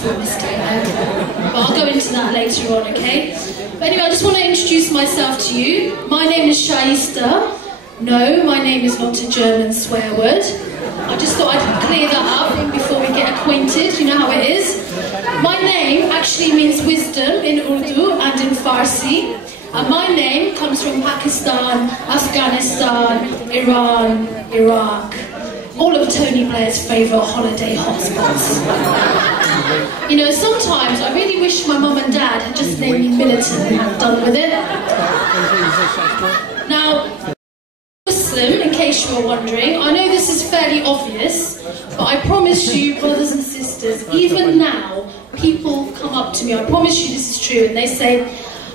for mystery, but I'll go into that later on, okay? But anyway, I just want to introduce myself to you. My name is Shaista. No, my name is not a German swear word. I just thought I'd clear that up before we get acquainted, you know how it is. My name actually means wisdom in Urdu and in Farsi. And my name comes from Pakistan, Afghanistan, Iran, Iraq. All of Tony Blair's favourite holiday hotspots. You know, sometimes I really wish my mum and dad had just named me militant and had done with it. Now, Muslim, in case you were wondering, I know this is fairly obvious, but I promise you, brothers and sisters, even now, people come up to me, I promise you this is true, and they say,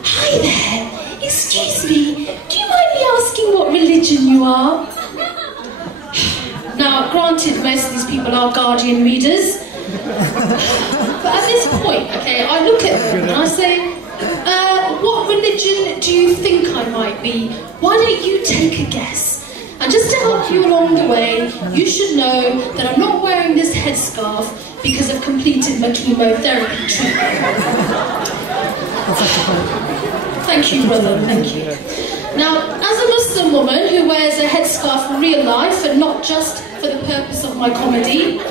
"Hi there, excuse me, do you mind me asking what religion you are?" Now, granted, most of these people are Guardian readers, but at this point, okay, I look at them and I say, what religion do you think I might be? Why don't you take a guess? And just to help you along the way, you should know that I'm not wearing this headscarf because I've completed my chemotherapy treatment. Thank you, brother, thank you. Now, as a Muslim woman who wears a headscarf in real life and not just for the purpose of my comedy,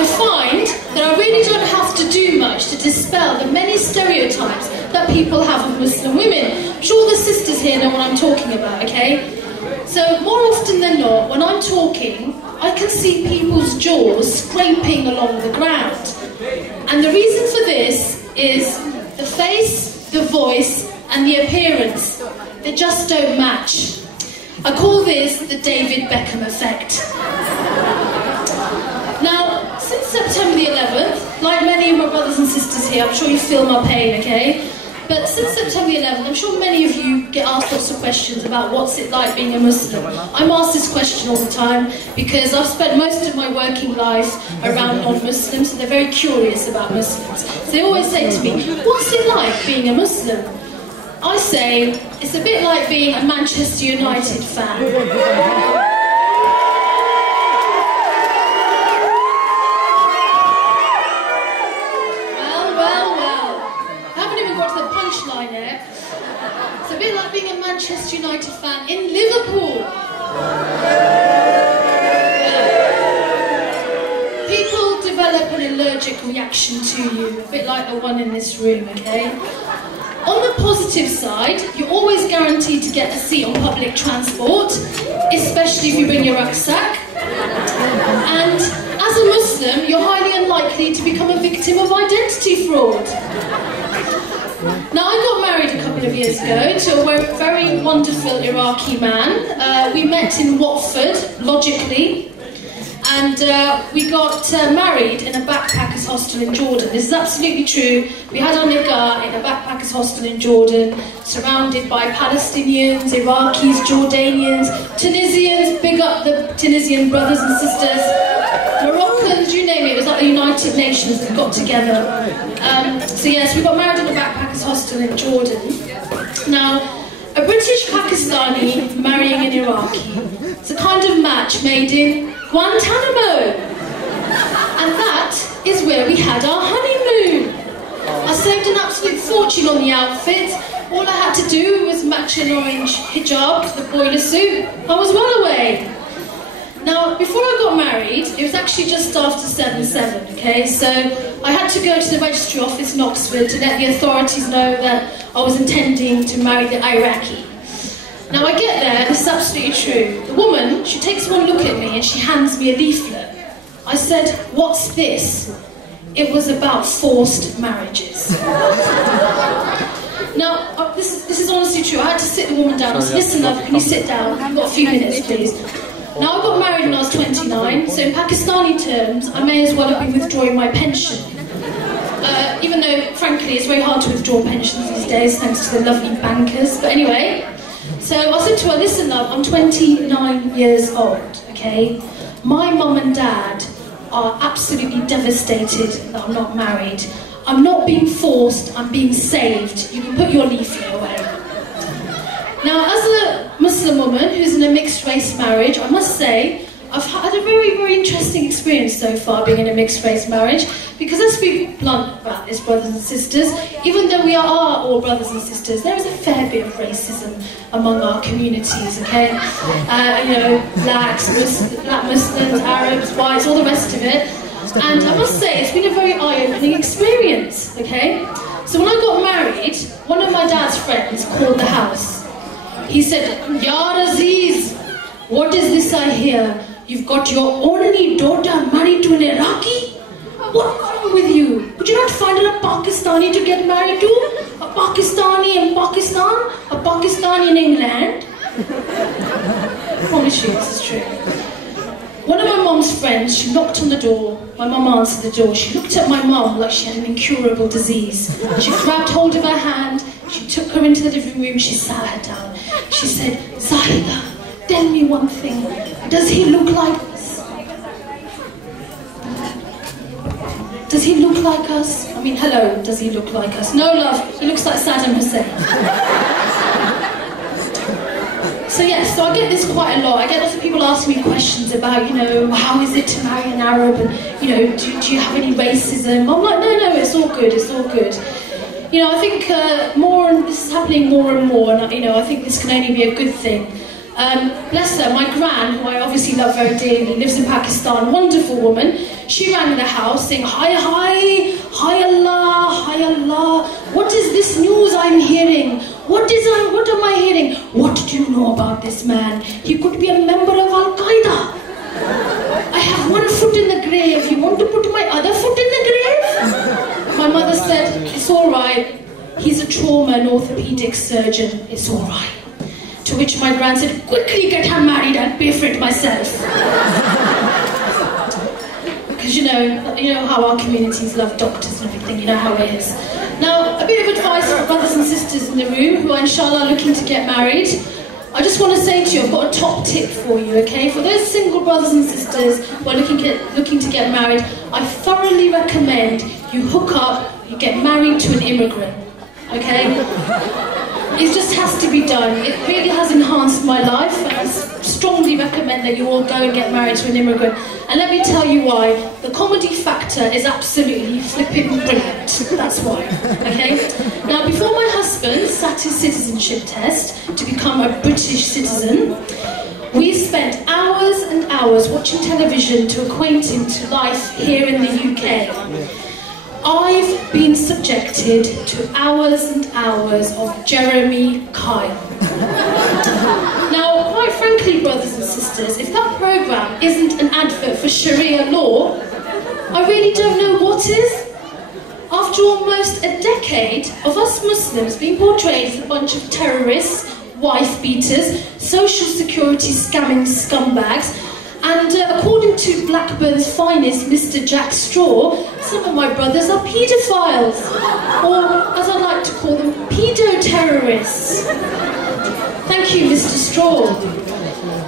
I find that I really don't have to do much to dispel the many stereotypes that people have of Muslim women. I'm sure the sisters here know what I'm talking about, okay? So, more often than not, when I'm talking, I can see people's jaws scraping along the ground. And the reason for this is the face, the voice, and the appearance. They just don't match. I call this the David Beckham effect. Now, since September the 11th, like many of my brothers and sisters here, I'm sure you feel my pain, okay? But since September the 11th, I'm sure many of you get asked lots of questions about what's it like being a Muslim. I'm asked this question all the time because I've spent most of my working life around non-Muslims, so they're very curious about Muslims. So they always say to me, what's it like being a Muslim? I say, it's a bit like being a Manchester United fan. It's a bit like being a Manchester United fan in Liverpool. People develop an allergic reaction to you, a bit like the one in this room, okay? On the positive side, you're always guaranteed to get a seat on public transport, especially if you bring your rucksack. And as a Muslim, you're highly unlikely to become a victim of identity fraud. Now, I got married a couple of years ago to a very wonderful Iraqi man. We met in Watford, logically, and we got married in a backpackers hostel in Jordan. This is absolutely true. We had our nikah in a backpackers hostel in Jordan, surrounded by Palestinians, Iraqis, Jordanians, Tunisians, big up the Tunisian brothers and sisters, Moroccans, you name it. It was like the United Nations that got together. So yes, we got married in a backpackers hostel in Jordan. Now, a British Pakistani marrying an Iraqi. It's a kind of match made in Guantanamo. And that is where we had our honeymoon. I saved an absolute fortune on the outfit. All I had to do was match an orange hijab to the boiler suit. I was well away. Now, before I got married, it was actually just after 7/7, okay? So I had to go to the registry office in Oxford to let the authorities know that I was intending to marry the Iraqi. Now, I get there, and this is absolutely true. The woman, she takes one look at me and she hands me a leaflet. I said, "What's this?" It was about forced marriages. Now, this is honestly true. I had to sit the woman down. I said, "Listen, love, can you sit down? You've got a few minutes, please." Now, I got married when I was 29, so in Pakistani terms, I may as well have been withdrawing my pension. Even though, frankly, it's very hard to withdraw pensions these days, thanks to the lovely bankers. But anyway, so I said to her, "Listen, love, I'm 29 years old, okay? My mum and dad are absolutely devastated that I'm not married. I'm not being forced, I'm being saved. You can put your leaflet away." Now, as a Muslim woman who's in a mixed-race marriage, I must say, I've had a very, very interesting experience so far being in a mixed-race marriage, because let's be blunt about this, brothers and sisters, even though we are all brothers and sisters, there is a fair bit of racism among our communities, okay? You know, blacks, black Muslims, Arabs, whites, all the rest of it. And I must say, it's been a very eye-opening experience, okay? So when I got married, one of my dad's friends called the house. He said, "Ya Aziz, what is this I hear? You've got your only daughter married to an Iraqi? What's wrong with you? Would you not find her a Pakistani to get married to? A Pakistani in Pakistan? A Pakistani in England?" I promise you, this is true. One of my mum's friends, she knocked on the door. My mum answered the door. She looked at my mum like she had an incurable disease. She grabbed hold of her hand. She took her into the living room. She sat her down. She said, "Zahida, tell me one thing. Does he look like us? Does he look like us? I mean, hello, does he look like us? No, love, he looks like Saddam Hussein." So yes, so I get this quite a lot. I get lots of people asking me questions about, you know, how is it to marry an Arab, and, you know, do you have any racism? I'm like, no, it's all good, it's all good. You know, I think this is happening more and more, and, you know, I think this can only be a good thing. Bless her, my gran, who I obviously love very dearly, lives in Pakistan, wonderful woman. She ran in the house saying, hi Allah, what is this news I'm hearing? What am I hearing? What do you know about this man? He could be a member of Al-Qaeda. I have one foot in the grave. You want to put my other foot in the grave? My mother said, it's all right. He's a trauma and orthopedic surgeon. It's all right. To which my gran said, quickly get her married, I'll pay for it myself. Because you know how our communities love doctors and everything, you know how it is. Now, a bit of advice for brothers and sisters in the room who are inshallah looking to get married. I just want to say to you, I've got a top tip for you, okay? For those single brothers and sisters who are looking to get married, I thoroughly recommend you hook up, you get married to an immigrant, okay? It just has to be done. It really has enhanced my life, and I strongly recommend that you all go and get married to an immigrant. And let me tell you why. The comedy factor is absolutely flipping brilliant. That's why, okay? Now, before my husband sat his citizenship test to become a British citizen, we spent hours and hours watching television to acquaint him to life here in the UK. I've been subjected to hours and hours of Jeremy Kyle. Now, quite frankly, brothers and sisters, if that programme isn't an advert for Sharia law, I really don't know what is. After almost a decade of us Muslims being portrayed as a bunch of terrorists, wife beaters, social security scamming scumbags, and according to Blackburn's finest, Mr. Jack Straw, some of my brothers are paedophiles, or as I like to call them, pedo-terrorists. Thank you, Mr. Straw.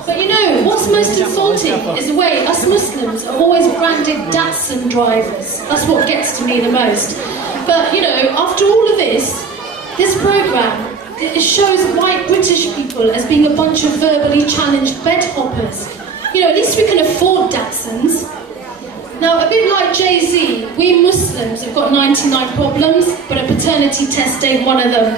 But you know, what's most insulting is the way us Muslims are always branded Datsun drivers. That's what gets to me the most. But you know, after all of this programme, it shows white British people as being a bunch of verbally challenged bed hoppers. You know, at least we can afford Datsuns. Now, a bit like Jay-Z, we Muslims have got 99 problems, but a paternity test ain't one of them.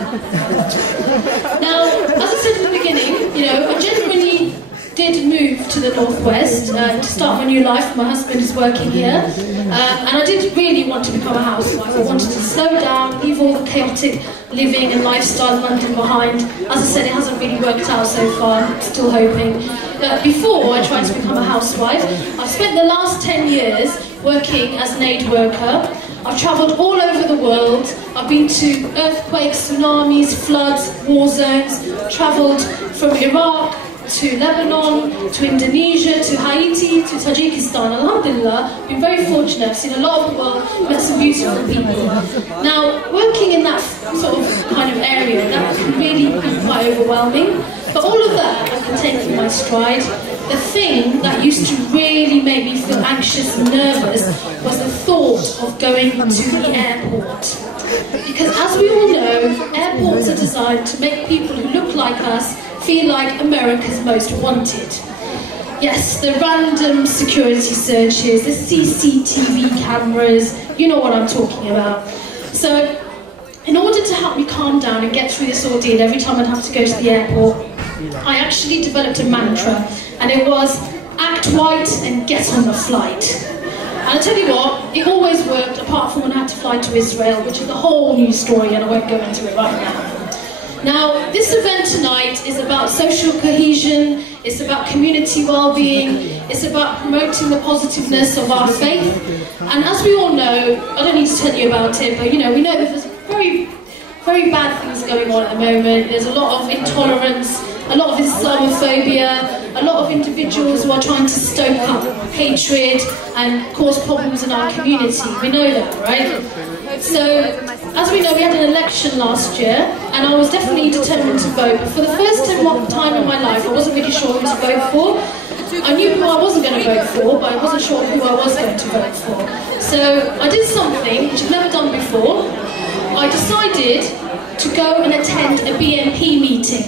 Now, as I said at the beginning, you know, I genuinely did move to the northwest to start my new life. My husband is working here, and I did really want to become a housewife. I wanted to slow down, leave all the chaotic living and lifestyle of London behind. As I said, it hasn't really worked out so far. I'm still hoping. But before I tried to become a housewife, I've spent the last 10 years working as an aid worker. I've travelled all over the world. I've been to earthquakes, tsunamis, floods, war zones. Travelled from Iraq to Lebanon, to Indonesia, to Haiti, to Tajikistan. Alhamdulillah, I've been very fortunate. I've seen a lot of the world, met some beautiful people. Now, working in that sort of kind of area, that can really be quite overwhelming. But all of that I can take in my stride. The thing that used to really make me feel anxious and nervous was the thought of going to the airport. Because as we all know, airports are designed to make people who look like us feel like America's most wanted. Yes, the random security searches, the CCTV cameras, you know what I'm talking about. So, in order to help me calm down and get through this ordeal every time I'd have to go to the airport, I actually developed a mantra, and it was, act white and get on the flight. And I tell you what, it always worked, apart from when I had to fly to Israel, which is a whole new story, and I won't go into it right now. Now, this event tonight is about social cohesion, it's about community well-being, it's about promoting the positiveness of our faith. And as we all know, I don't need to tell you about it, but you know, we know that there's very, very bad things going on at the moment. There's a lot of intolerance, a lot of Islamophobia, a lot of individuals who are trying to stoke up hatred and cause problems in our community. We know that, right? So, as we know, we had an election last year, and I was definitely determined to vote. But for the first time in my life, I wasn't really sure who to vote for. I knew who I wasn't going to vote for, but I wasn't sure who I was going to vote for. So, I did something which I've never done before. I decided to go and attend a BNP meeting.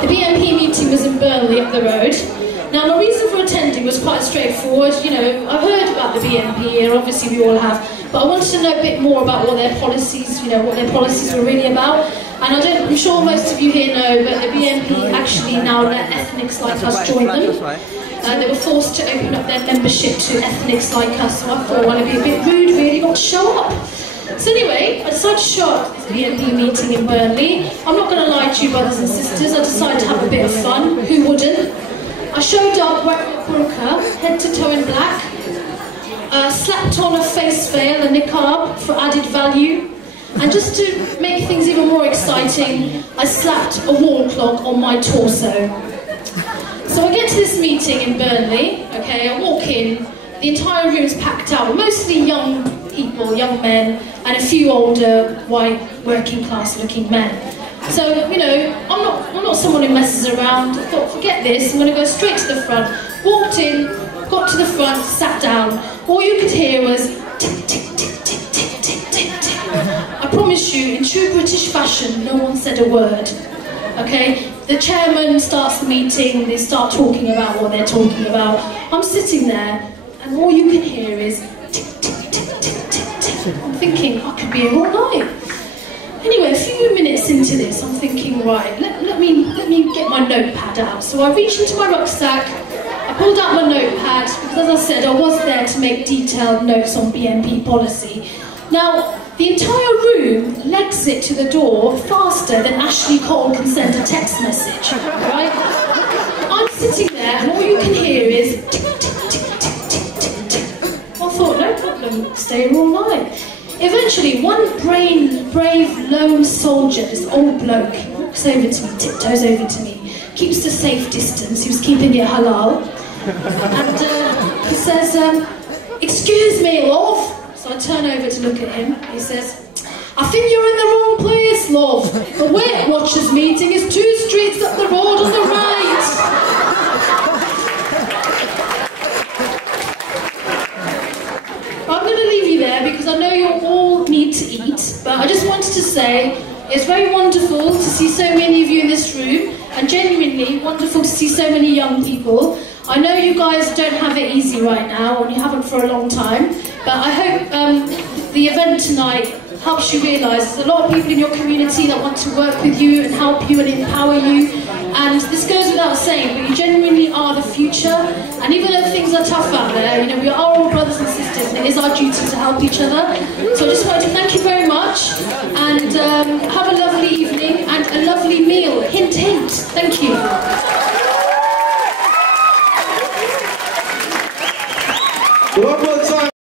The BNP meeting was in Burnley up the road. Now, my reason for attending was quite straightforward. You know, I've heard about the BNP here, obviously we all have, but I wanted to know a bit more about what their policies, you know, what their policies were really about. And I'm sure most of you here know, but the BNP actually now let ethnics like us join them. They were forced to open up their membership to ethnics like us, so I thought, well, it'd be a bit rude really not to show up. So anyway, I decided to show up to the BNP meeting in Burnley. I'm not going to lie to you, brothers and sisters, I decided to have a bit of fun. Who wouldn't? I showed up wearing a burqa, head to toe in black, slapped on a face veil, a niqab for added value, and just to make things even more exciting, I slapped a wall clock on my torso. So I get to this meeting in Burnley, okay, I walk in, the entire room's packed out, mostly young people, young men, and a few older, white, working class looking men. So, you know, I'm not someone who messes around. I thought, forget this, I'm going to go straight to the front. Walked in, got to the front, sat down. All you could hear was tick, tick, tick, tick, tick, tick, tick, tick. I promise you, in true British fashion, no one said a word. Okay? The chairman starts the meeting, they start talking about what they're talking about. I'm sitting there, and all you can hear is tick, tick, tick, tick, tick, tick. I'm thinking, I could be here all night. Anyway, a few minutes into this, I'm thinking, right, let me get my notepad out. So I reached into my rucksack, I pulled out my notepad, because as I said, I was there to make detailed notes on BNP policy. Now, the entire room legs it to the door faster than Ashley Cole can send a text message, right? I'm sitting there, and all you can hear is tick, tick, tick, tick, tick, tick, tick. I thought, no problem, stay here all night. Eventually, one brave, lone soldier, this old bloke, he walks over to me, tiptoes over to me, keeps a safe distance, he was keeping it halal, and he says, excuse me, love. So I turn over to look at him, he says, I think you're in the wrong place, love. The Weight Watchers meeting is 2 streets up the road on the right. I'm going to leave you there because I know you all need to eat, but I just wanted to say it's very wonderful to see so many of you in this room, and genuinely wonderful to see so many young people. I know you guys don't have it easy right now, and you haven't for a long time, but I hope the event tonight helps you realise there's a lot of people in your community that want to work with you and help you and empower you, and this goes without saying, but you genuinely are the future, and even though things are tough out there, you know, we are all brothers and sisters, and it is our duty to help each other. So I just wanted to thank you very much, and have a lovely evening and a lovely meal. Hint, hint. Thank you.